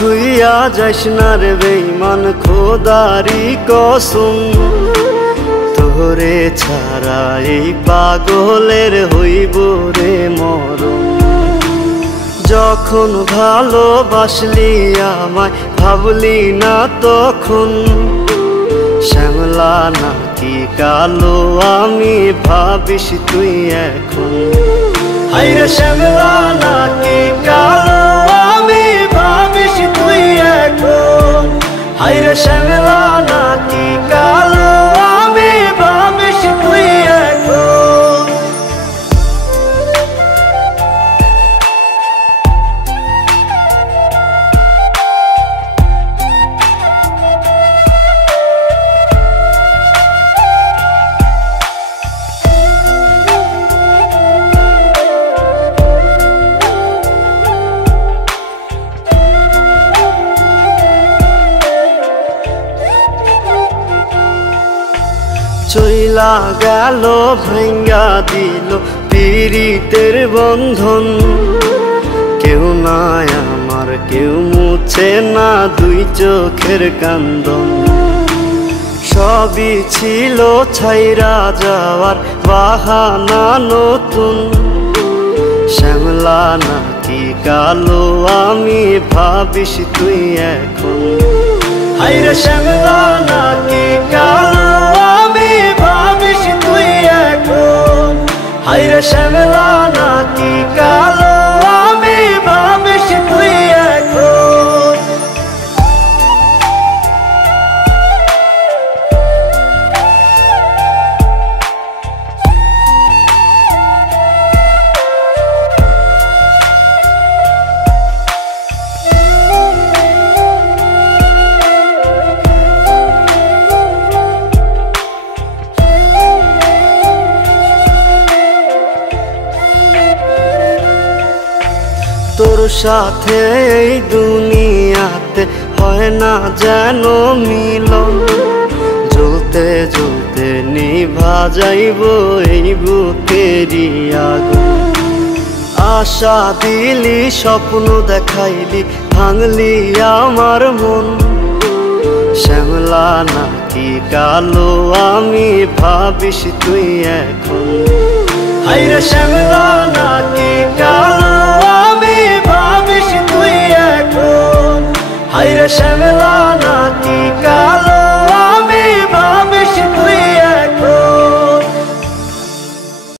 ভুইয়া যাইস না রে বেঈমান খোদারি কসম, তোরে ছাড়া এই পাগলের হইব রে মরণ। যখন ভালোবাসলি আমায় ভাবলি না তখন, শ্যামলা নাকি কালো আমি ভাবিস তুই এখন। হায়রে শ্যামলা নাকি কালো আমি ভাবিস তুই এখন। হায়রে শ্যামলা নাকি কালো আমি ভাবিস তুই এখন। চইলা গেল ভাঙ্গা দিল পীড়িতের বন্ধন, কেউ নাই আমার কেউ মুছে না দুই চোখের কান্দন। সবই ছিল ছাইরা যাওয়ার বাহানা নতুন, শ্যামলা নাকি কালো আমি ভাবিস তুই এখন। হায়রে শ্যামলা নাকি কালো আমি ভাবিস তুই এখন। হায়রে শ্যামলা নাকি কালো আমি ভাবিস তুই এখন। তোর সাথে এই দুনিয়াতে হয় না যেন মিলন, জ্বলতে জ্বলতে নিভা যাইব এই বুকেরই আগুন। আশা দিলি স্বপ্ন দেখাইলি ভাঙলি আমার মন, শ্যামলা নাকি কালো আমি ভাবিস তুই এখন। হায়রে শ্যামলা নাকি কালো